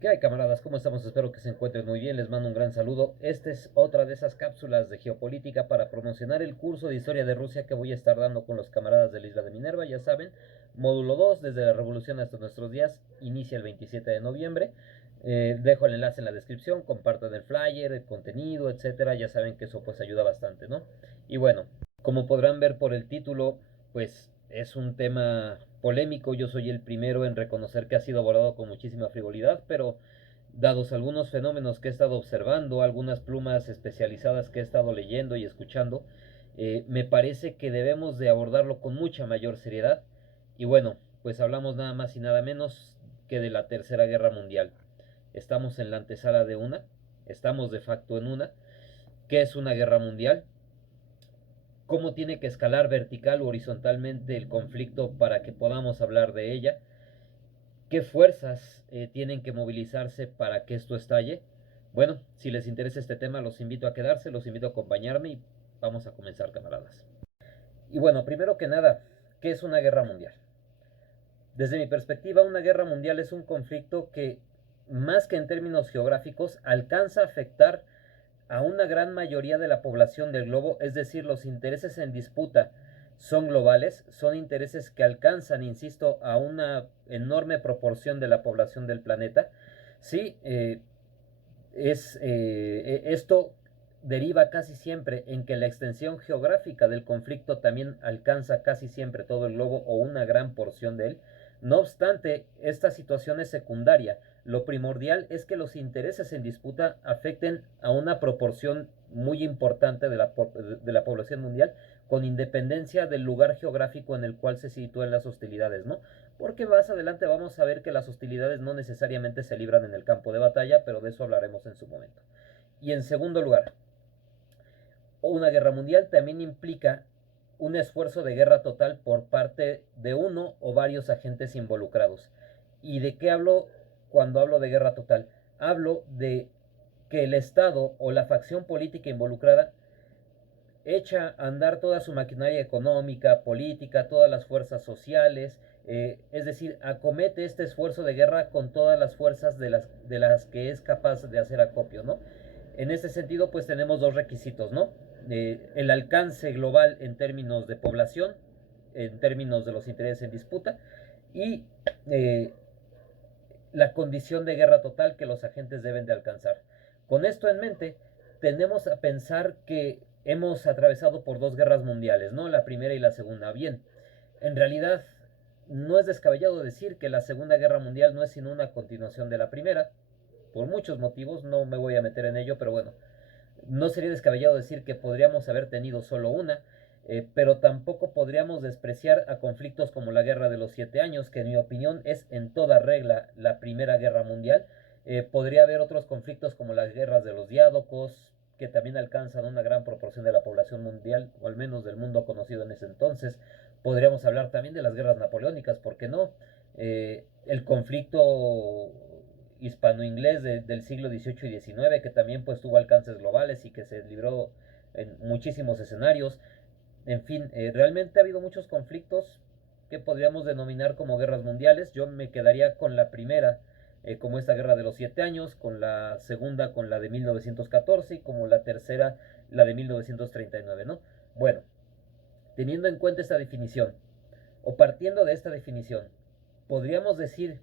¿Qué hay, camaradas? ¿Cómo estamos? Espero que se encuentren muy bien. Les mando un gran saludo. Esta es otra de esas cápsulas de geopolítica para promocionar el curso de historia de Rusia que voy a estar dando con los camaradas de la isla de Minerva. Ya saben, módulo 2, desde la revolución hasta nuestros días, inicia el 27 de noviembre. Dejo el enlace en la descripción, compartan el flyer, el contenido, etcétera. Ya saben que eso pues ayuda bastante, ¿no? Y bueno, como podrán ver por el título, pues es un tema polémico. Yo soy el primero en reconocer que ha sido abordado con muchísima frivolidad, pero dados algunos fenómenos que he estado observando, algunas plumas especializadas que he estado leyendo y escuchando, me parece que debemos de abordarlo con mucha mayor seriedad. Y bueno, pues hablamos nada más y nada menos que de la Tercera Guerra Mundial. Estamos en la antesala de una, estamos de facto en una. ¿Qué es una guerra mundial? ¿Cómo tiene que escalar vertical o horizontalmente el conflicto para que podamos hablar de ella? ¿Qué fuerzas tienen que movilizarse para que esto estalle? Bueno, si les interesa este tema, los invito a quedarse, los invito a acompañarme y vamos a comenzar, camaradas. Y bueno, primero que nada, ¿qué es una guerra mundial? Desde mi perspectiva, una guerra mundial es un conflicto que, más que en términos geográficos, alcanza a afectar a una gran mayoría de la población del globo, es decir, los intereses en disputa son globales, son intereses que alcanzan, insisto, a una enorme proporción de la población del planeta. Sí, esto deriva casi siempre en que la extensión geográfica del conflicto también alcanza casi siempre todo el globo o una gran porción de él. No obstante, esta situación es secundaria. Lo primordial es que los intereses en disputa afecten a una proporción muy importante de la población mundial, con independencia del lugar geográfico en el cual se sitúen las hostilidades, ¿no? Porque más adelante vamos a ver que las hostilidades no necesariamente se libran en el campo de batalla, pero de eso hablaremos en su momento. Y en segundo lugar, una guerra mundial también implica un esfuerzo de guerra total por parte de uno o varios agentes involucrados. ¿Y de qué hablo cuando hablo de guerra total? Hablo de que el Estado o la facción política involucrada echa a andar toda su maquinaria económica, política, todas las fuerzas sociales, es decir, acomete este esfuerzo de guerra con todas las fuerzas de las que es capaz de hacer acopio, ¿no? En este sentido, pues tenemos dos requisitos, ¿no? El alcance global en términos de población, en términos de los intereses en disputa, y eh, la condición de guerra total que los agentes deben de alcanzar. Con esto en mente, tenemos a pensar que hemos atravesado por dos guerras mundiales, ¿no? La primera y la segunda. Bien, en realidad no es descabellado decir que la Segunda Guerra Mundial no es sino una continuación de la primera, por muchos motivos, no me voy a meter en ello, pero bueno, no sería descabellado decir que podríamos haber tenido solo una, pero tampoco podríamos despreciar a conflictos como la Guerra de los 7 Años, que en mi opinión es en toda regla la Primera Guerra Mundial. Podría haber otros conflictos como las guerras de los diádocos, que también alcanzan una gran proporción de la población mundial, o al menos del mundo conocido en ese entonces. Podríamos hablar también de las guerras napoleónicas, ¿por qué no? El conflicto hispano-inglés del siglo XVIII y XIX, que también pues tuvo alcances globales y que se libró en muchísimos escenarios. En fin, realmente ha habido muchos conflictos que podríamos denominar como guerras mundiales. Yo me quedaría con la primera, como esta guerra de los 7 años, con la segunda, con la de 1914 y como la tercera, la de 1939, ¿no? Bueno, teniendo en cuenta esta definición, o partiendo de esta definición, podríamos decir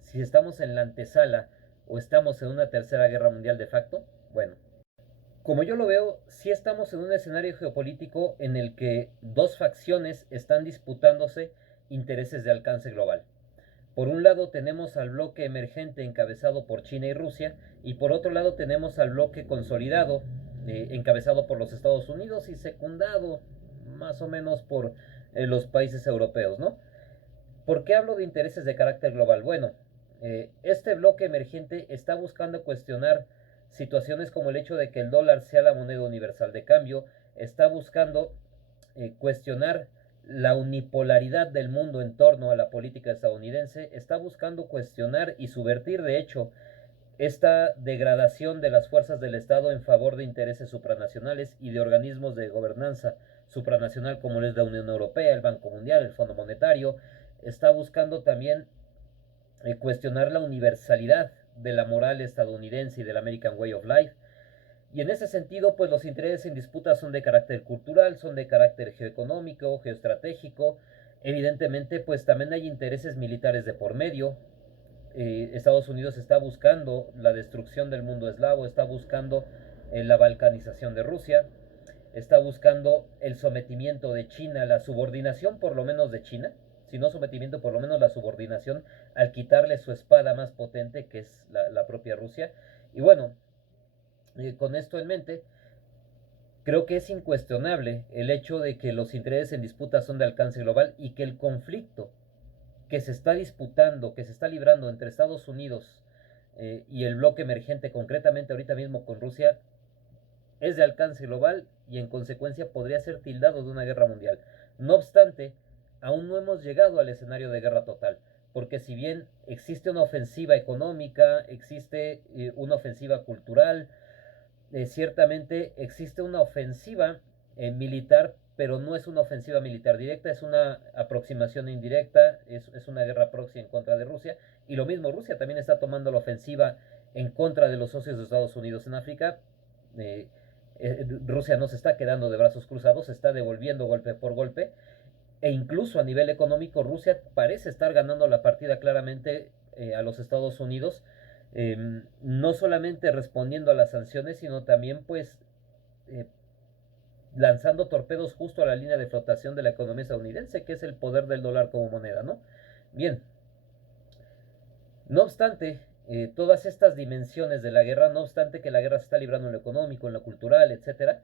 si estamos en la antesala o estamos en una tercera guerra mundial de facto. Bueno, como yo lo veo, sí estamos en un escenario geopolítico en el que dos facciones están disputándose intereses de alcance global. Por un lado tenemos al bloque emergente encabezado por China y Rusia, y por otro lado tenemos al bloque consolidado encabezado por los Estados Unidos y secundado más o menos por los países europeos, ¿no? ¿Por qué hablo de intereses de carácter global? Bueno, este bloque emergente está buscando cuestionar situaciones como el hecho de que el dólar sea la moneda universal de cambio, está buscando cuestionar la unipolaridad del mundo en torno a la política estadounidense, está buscando cuestionar y subvertir, de hecho, esta degradación de las fuerzas del Estado en favor de intereses supranacionales y de organismos de gobernanza supranacional como es la Unión Europea, el Banco Mundial, el Fondo Monetario, está buscando también cuestionar la universalidad de la moral estadounidense y del American Way of Life. Y en ese sentido, pues los intereses en disputa son de carácter cultural, son de carácter geoeconómico, geoestratégico. Evidentemente, pues también hay intereses militares de por medio. Estados Unidos está buscando la destrucción del mundo eslavo, está buscando la balcanización de Rusia, está buscando el sometimiento de China, la subordinación por lo menos de China, si no sometimiento, por lo menos la subordinación al quitarle su espada más potente, que es la propia Rusia. Y bueno, con esto en mente, creo que es incuestionable el hecho de que los intereses en disputa son de alcance global y que el conflicto que se está disputando, que se está librando entre Estados Unidos y el bloque emergente, concretamente ahorita mismo con Rusia, es de alcance global y en consecuencia podría ser tildado de una guerra mundial. No obstante, aún no hemos llegado al escenario de guerra total, porque si bien existe una ofensiva económica, existe una ofensiva cultural, ciertamente existe una ofensiva militar, pero no es una ofensiva militar directa, es una aproximación indirecta, es una guerra proxy en contra de Rusia, y lo mismo Rusia también está tomando la ofensiva en contra de los socios de Estados Unidos en África. Rusia no se está quedando de brazos cruzados, se está devolviendo golpe por golpe, e incluso a nivel económico Rusia parece estar ganando la partida claramente a los Estados Unidos, no solamente respondiendo a las sanciones, sino también pues eh, lanzando torpedos justo a la línea de flotación de la economía estadounidense, que es el poder del dólar como moneda, ¿no? Bien, no obstante, todas estas dimensiones de la guerra, no obstante que la guerra se está librando en lo económico, en lo cultural, etcétera,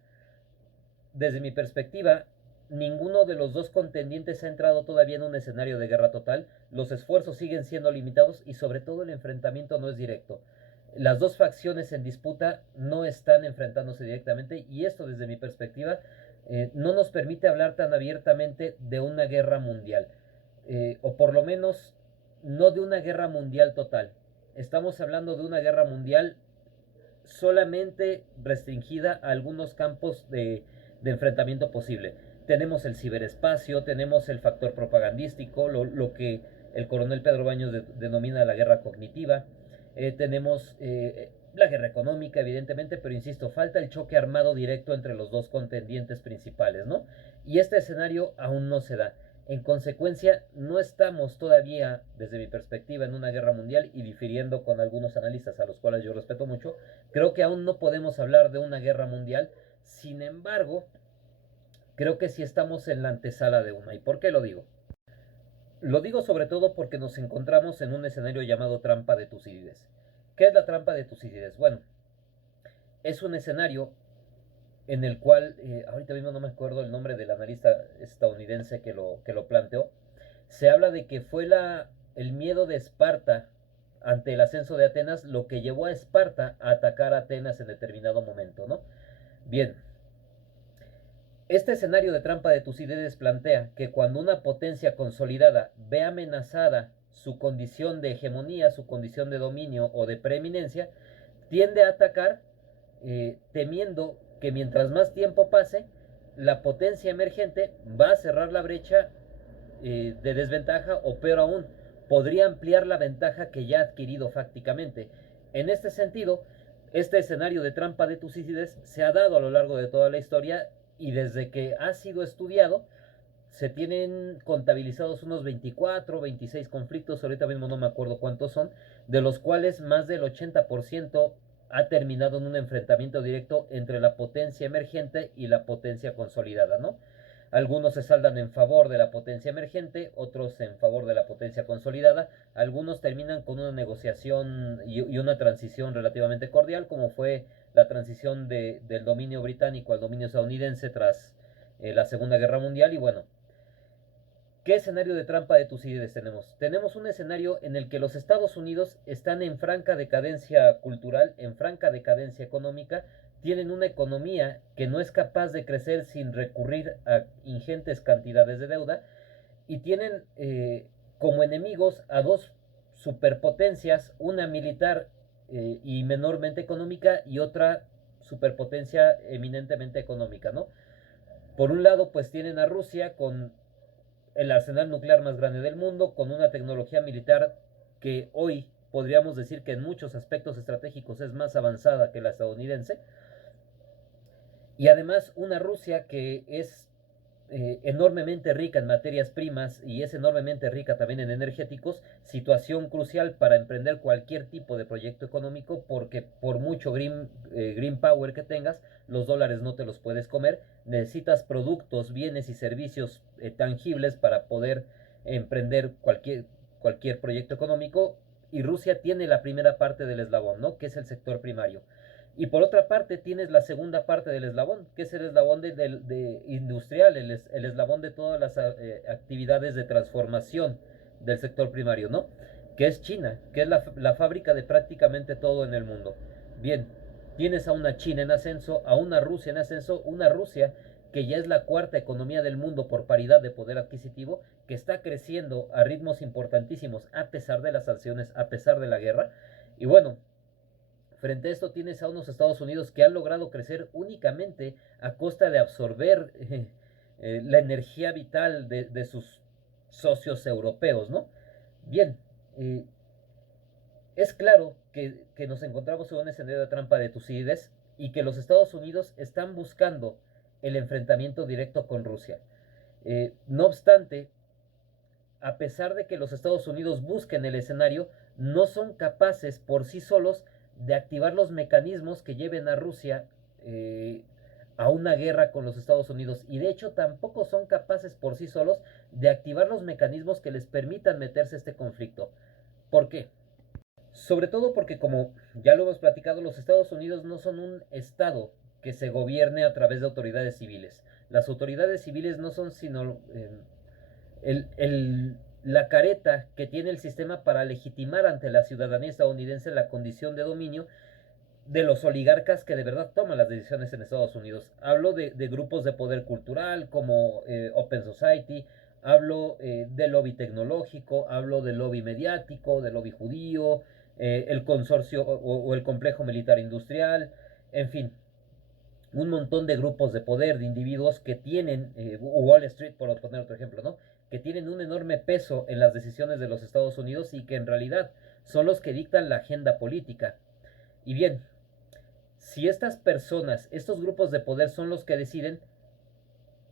desde mi perspectiva, ninguno de los dos contendientes ha entrado todavía en un escenario de guerra total. Los esfuerzos siguen siendo limitados y sobre todo el enfrentamiento no es directo. Las dos facciones en disputa no están enfrentándose directamente y esto desde mi perspectiva no nos permite hablar tan abiertamente de una guerra mundial, o por lo menos no de una guerra mundial total. Estamos hablando de una guerra mundial solamente restringida a algunos campos de enfrentamiento posible. Tenemos el ciberespacio, tenemos el factor propagandístico, lo que el coronel Pedro Baños denomina la guerra cognitiva, tenemos la guerra económica, evidentemente, pero insisto, falta el choque armado directo entre los dos contendientes principales, ¿no? Y este escenario aún no se da. En consecuencia, no estamos todavía, desde mi perspectiva, en una guerra mundial y difiriendo con algunos analistas a los cuales yo respeto mucho, creo que aún no podemos hablar de una guerra mundial. Sin embargo, creo que sí estamos en la antesala de una. ¿Y por qué lo digo? Lo digo sobre todo porque nos encontramos en un escenario llamado trampa de Tucídides. ¿Qué es la trampa de Tucídides? Bueno, es un escenario en el cual, ahorita mismo no me acuerdo el nombre del analista estadounidense que lo planteó, se habla de que fue el miedo de Esparta ante el ascenso de Atenas lo que llevó a Esparta a atacar a Atenas en determinado momento, ¿no? Bien, este escenario de trampa de Tucídides plantea que cuando una potencia consolidada ve amenazada su condición de hegemonía, su condición de dominio o de preeminencia, tiende a atacar temiendo que mientras más tiempo pase, la potencia emergente va a cerrar la brecha de desventaja o peor aún, podría ampliar la ventaja que ya ha adquirido fácticamente. En este sentido, este escenario de trampa de Tucídides se ha dado a lo largo de toda la historia y desde que ha sido estudiado se tienen contabilizados unos 24, 26 conflictos, ahorita mismo no me acuerdo cuántos son, de los cuales más del 80% ha terminado en un enfrentamiento directo entre la potencia emergente y la potencia consolidada, ¿no? Algunos se saldan en favor de la potencia emergente, otros en favor de la potencia consolidada, algunos terminan con una negociación y una transición relativamente cordial, como fue la transición del dominio británico al dominio estadounidense tras la Segunda Guerra Mundial. Y bueno, ¿qué escenario de trampa de Tucídides tenemos? Tenemos un escenario en el que los Estados Unidos están en franca decadencia cultural, en franca decadencia económica, tienen una economía que no es capaz de crecer sin recurrir a ingentes cantidades de deuda y tienen como enemigos a dos superpotencias, una militar y menormente económica y otra superpotencia eminentemente económica, ¿no? Por un lado, pues tienen a Rusia con el arsenal nuclear más grande del mundo, con una tecnología militar que hoy podríamos decir que en muchos aspectos estratégicos es más avanzada que la estadounidense, y además una Rusia que es enormemente rica en materias primas y es enormemente rica también en energéticos, situación crucial para emprender cualquier tipo de proyecto económico, porque por mucho green power que tengas, los dólares no te los puedes comer, necesitas productos, bienes y servicios tangibles para poder emprender cualquier proyecto económico, y Rusia tiene la primera parte del eslabón, ¿no? Que es el sector primario. Y por otra parte tienes la segunda parte del eslabón, que es el eslabón de industrial, el eslabón de todas las actividades de transformación del sector primario, ¿no? Que es China, que es la fábrica de prácticamente todo en el mundo. Bien, tienes a una China en ascenso, a una Rusia en ascenso, una Rusia que ya es la cuarta economía del mundo por paridad de poder adquisitivo, que está creciendo a ritmos importantísimos a pesar de las sanciones, a pesar de la guerra. Y bueno, frente a esto tienes a unos Estados Unidos que han logrado crecer únicamente a costa de absorber la energía vital de sus socios europeos, ¿no? Bien, eh, es claro que nos encontramos en un escenario de trampa de Tucídides y que los Estados Unidos están buscando el enfrentamiento directo con Rusia. No obstante, a pesar de que los Estados Unidos busquen el escenario, no son capaces por sí solos de activar los mecanismos que lleven a Rusia a una guerra con los Estados Unidos, y de hecho tampoco son capaces por sí solos de activar los mecanismos que les permitan meterse a este conflicto. ¿Por qué? Sobre todo porque, como ya lo hemos platicado, los Estados Unidos no son un estado que se gobierne a través de autoridades civiles. Las autoridades civiles no son sino la careta que tiene el sistema para legitimar ante la ciudadanía estadounidense la condición de dominio de los oligarcas que de verdad toman las decisiones en Estados Unidos. Hablo de grupos de poder cultural como Open Society, hablo del lobby tecnológico, hablo del lobby mediático, del lobby judío, el consorcio o el complejo militar industrial, en fin, un montón de grupos de poder, de individuos que tienen, Wall Street por poner otro ejemplo, ¿no? Que tienen un enorme peso en las decisiones de los Estados Unidos y que en realidad son los que dictan la agenda política. Y bien, si estas personas, estos grupos de poder son los que deciden,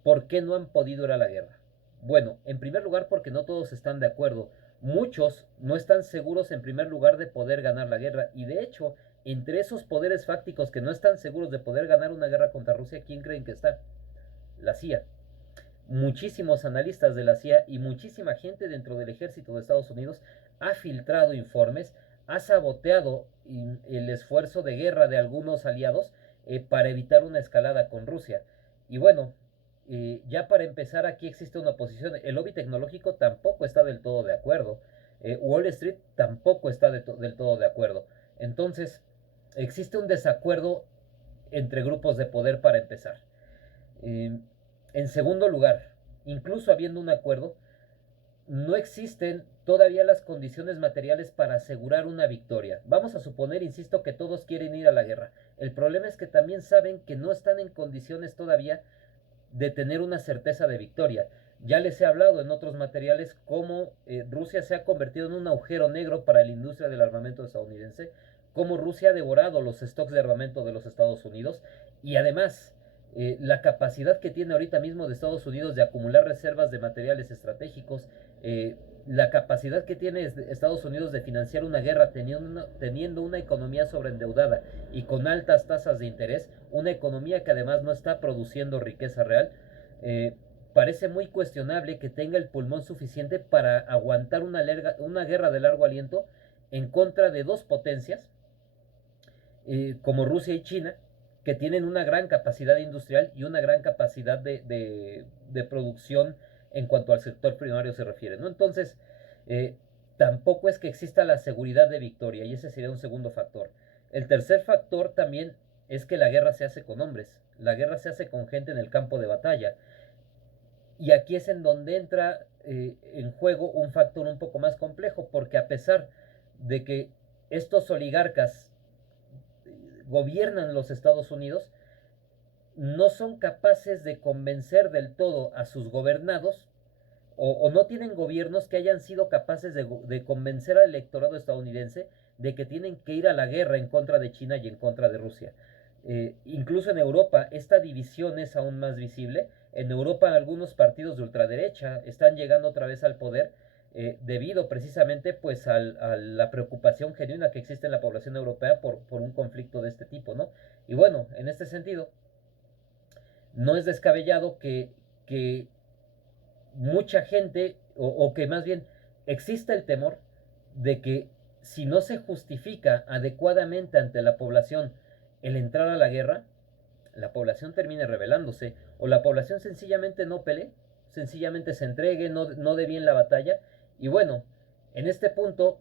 ¿por qué no han podido ir a la guerra? Bueno, en primer lugar porque no todos están de acuerdo. Muchos no están seguros en primer lugar de poder ganar la guerra, y de hecho, entre esos poderes fácticos que no están seguros de poder ganar una guerra contra Rusia, ¿quién creen que está? La CIA. Muchísimos analistas de la CIA y muchísima gente dentro del ejército de Estados Unidos ha filtrado informes, ha saboteado el esfuerzo de guerra de algunos aliados para evitar una escalada con Rusia. Y bueno, ya para empezar, aquí existe una oposición. El lobby tecnológico tampoco está del todo de acuerdo. Wall Street tampoco está del todo de acuerdo. Entonces, existe un desacuerdo entre grupos de poder para empezar. En segundo lugar, incluso habiendo un acuerdo, no existen todavía las condiciones materiales para asegurar una victoria. Vamos a suponer, insisto, que todos quieren ir a la guerra. El problema es que también saben que no están en condiciones todavía de tener una certeza de victoria. Ya les he hablado en otros materiales cómo Rusia se ha convertido en un agujero negro para la industria del armamento estadounidense, cómo Rusia ha devorado los stocks de armamento de los Estados Unidos, y además la capacidad que tiene ahorita mismo de Estados Unidos de acumular reservas de materiales estratégicos, la capacidad que tiene Estados Unidos de financiar una guerra teniendo una economía sobreendeudada y con altas tasas de interés, una economía que además no está produciendo riqueza real, parece muy cuestionable que tenga el pulmón suficiente para aguantar una guerra de largo aliento en contra de dos potencias como Rusia y China, que tienen una gran capacidad industrial y una gran capacidad de producción en cuanto al sector primario se refiere, ¿no? Entonces, eh, tampoco es que exista la seguridad de victoria, y ese sería un segundo factor. El tercer factor también es que la guerra se hace con hombres, la guerra se hace con gente en el campo de batalla, y aquí es en donde entra en juego un factor un poco más complejo, porque a pesar de que estos oligarcas gobiernan los Estados Unidos, no son capaces de convencer del todo a sus gobernados o no tienen gobiernos que hayan sido capaces de convencer al electorado estadounidense de que tienen que ir a la guerra en contra de China y en contra de Rusia. Incluso en Europa esta división es aún más visible. En Europa algunos partidos de ultraderecha están llegando otra vez al poder, debido precisamente pues a la preocupación genuina que existe en la población europea por un conflicto de este tipo, ¿no? Y bueno, en este sentido, no es descabellado que mucha gente, o que más bien exista el temor de que si no se justifica adecuadamente ante la población el entrar a la guerra, la población termine rebelándose, o la población sencillamente no pelee, sencillamente se entregue, no dé bien la batalla. Y bueno, en este punto,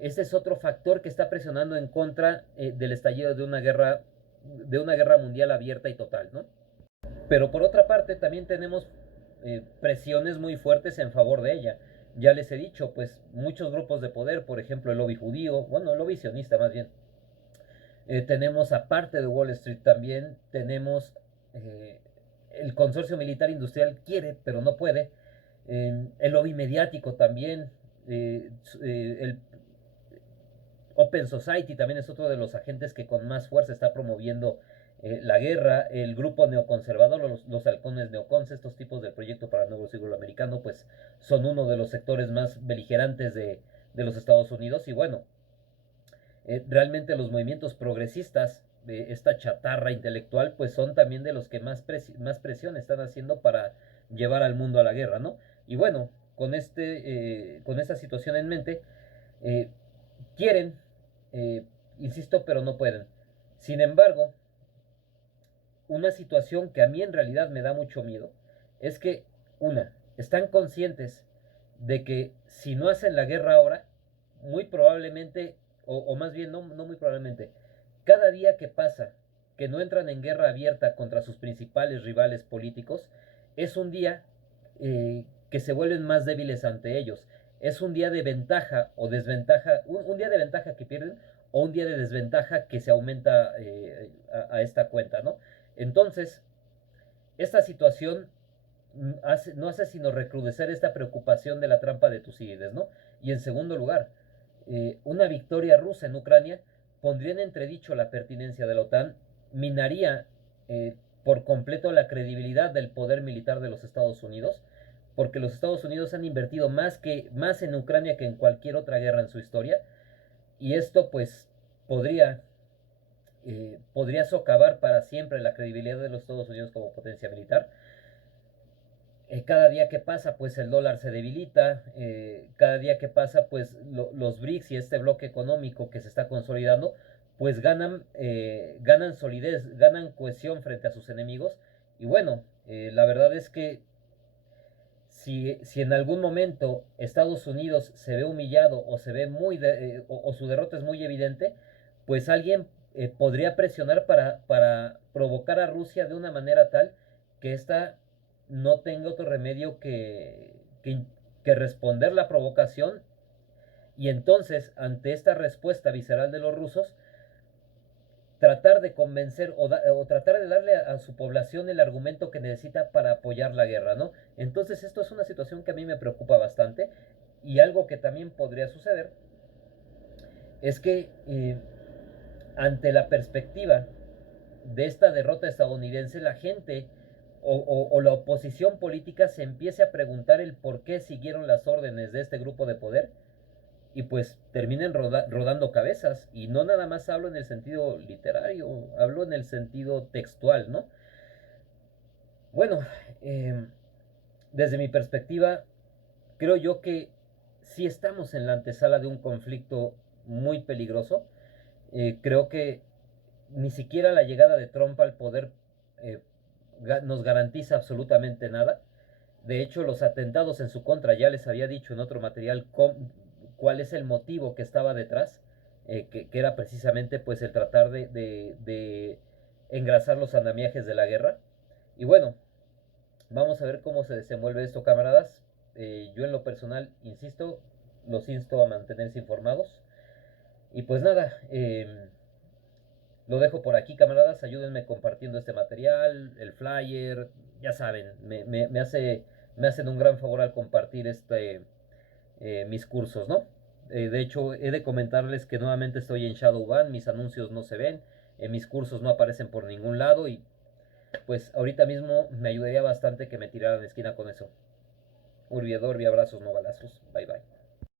este es otro factor que está presionando en contra del estallido de una guerra mundial abierta y total, ¿no? Pero por otra parte, también tenemos presiones muy fuertes en favor de ella. Ya les he dicho, pues muchos grupos de poder, por ejemplo el lobby judío, bueno, el lobby sionista más bien. Tenemos aparte de Wall Street también, tenemos el consorcio militar industrial quiere, pero no puede. El lobby mediático también. El Open Society también es otro de los agentes que con más fuerza está promoviendo la guerra. El grupo neoconservador, los halcones neocons, estos tipos del proyecto para el nuevo siglo americano, pues son uno de los sectores más beligerantes de los Estados Unidos. Y bueno, realmente los movimientos progresistas de esta chatarra intelectual, pues son también de los que más presión están haciendo para llevar al mundo a la guerra, ¿no? Y bueno, con esta situación en mente, eh, quieren, eh, insisto, pero no pueden. Sin embargo, una situación que a mí en realidad me da mucho miedo es que, están conscientes de que si no hacen la guerra ahora, muy probablemente, o más bien no muy probablemente, cada día que pasa que no entran en guerra abierta contra sus principales rivales políticos, es un día que se vuelven más débiles ante ellos. Es un día de ventaja o desventaja, un día de ventaja que pierden o un día de desventaja que se aumenta a esta cuenta, ¿no? Entonces, esta situación no hace sino recrudecer esta preocupación de la trampa de Tucídides, ¿no? Y en segundo lugar, una victoria rusa en Ucrania pondría en entredicho la pertinencia de la OTAN, minaría por completo la credibilidad del poder militar de los Estados Unidos, porque los Estados Unidos han invertido más en Ucrania que en cualquier otra guerra en su historia, y esto pues podría podría socavar para siempre la credibilidad de los Estados Unidos como potencia militar. Cada día que pasa, pues el dólar se debilita, cada día que pasa, pues los BRICS y este bloque económico que se está consolidando, pues ganan solidez, ganan cohesión frente a sus enemigos. Y bueno, la verdad es que si en algún momento Estados Unidos se ve humillado o se ve o su derrota es muy evidente, pues alguien podría presionar para provocar a Rusia de una manera tal que ésta no tenga otro remedio que responder la provocación, y entonces ante esta respuesta visceral de los rusos tratar de convencer o tratar de darle a su población el argumento que necesita para apoyar la guerra, ¿no? Entonces esto es una situación que a mí me preocupa bastante, y algo que también podría suceder es que ante la perspectiva de esta derrota estadounidense, la gente o la oposición política se empiece a preguntar el por qué siguieron las órdenes de este grupo de poder, y pues terminen rodando cabezas. Y no nada más hablo en el sentido literario, hablo en el sentido textual, ¿no? Bueno, eh, desde mi perspectiva, creo yo que sí estamos en la antesala de un conflicto muy peligroso. Creo que ni siquiera la llegada de Trump al poder eh, nos garantiza absolutamente nada. De hecho, los atentados en su contra, ya les había dicho en otro material cuál es el motivo que estaba detrás, que era precisamente pues el tratar de engrasar los andamiajes de la guerra. Y bueno, vamos a ver cómo se desenvuelve esto, camaradas. Yo en lo personal, insisto, los insto a mantenerse informados. Y pues nada, lo dejo por aquí, camaradas. Ayúdenme compartiendo este material, el flyer. Ya saben, me hacen un gran favor al compartir mis cursos, ¿no? De hecho, he de comentarles que nuevamente estoy en Shadowban, mis anuncios no se ven, mis cursos no aparecen por ningún lado y pues ahorita mismo me ayudaría bastante que me tiraran esquina con eso. Urbiedor, abrazos, no balazos. Bye bye.